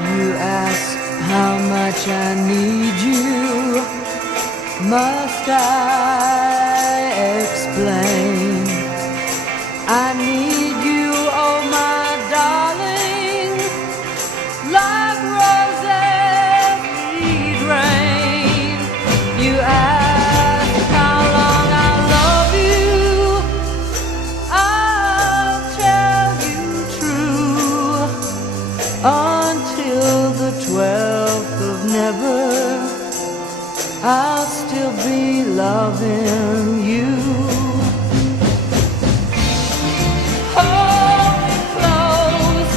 You ask how much I need you. Must I explain? I need you, oh my darling, like roses need rain. You ask how long I'll love you. I'll tell you true, until the 12th of never, I'll still be loving you. Hold me close,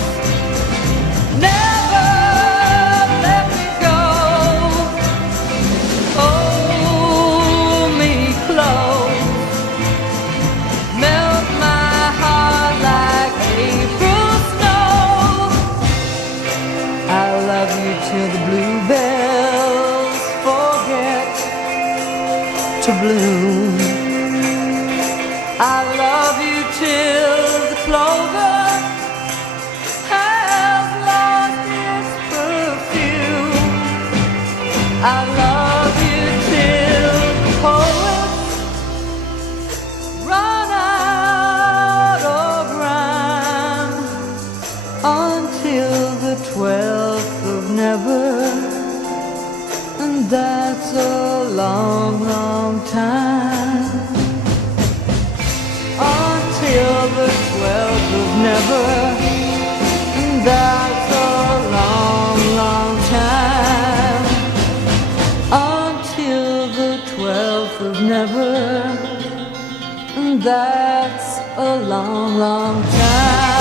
never let me go. Hold me close, melt my heart like April snow. I love you till the bluebells forget to bloom. I love you till the clover has lost its perfume. I love you till the poets run out of rhyme, until the 12th of never, and that's a long, long time. Until the 12th of never, and that's a long, long time. Until the 12th of never, and that's a long, long time.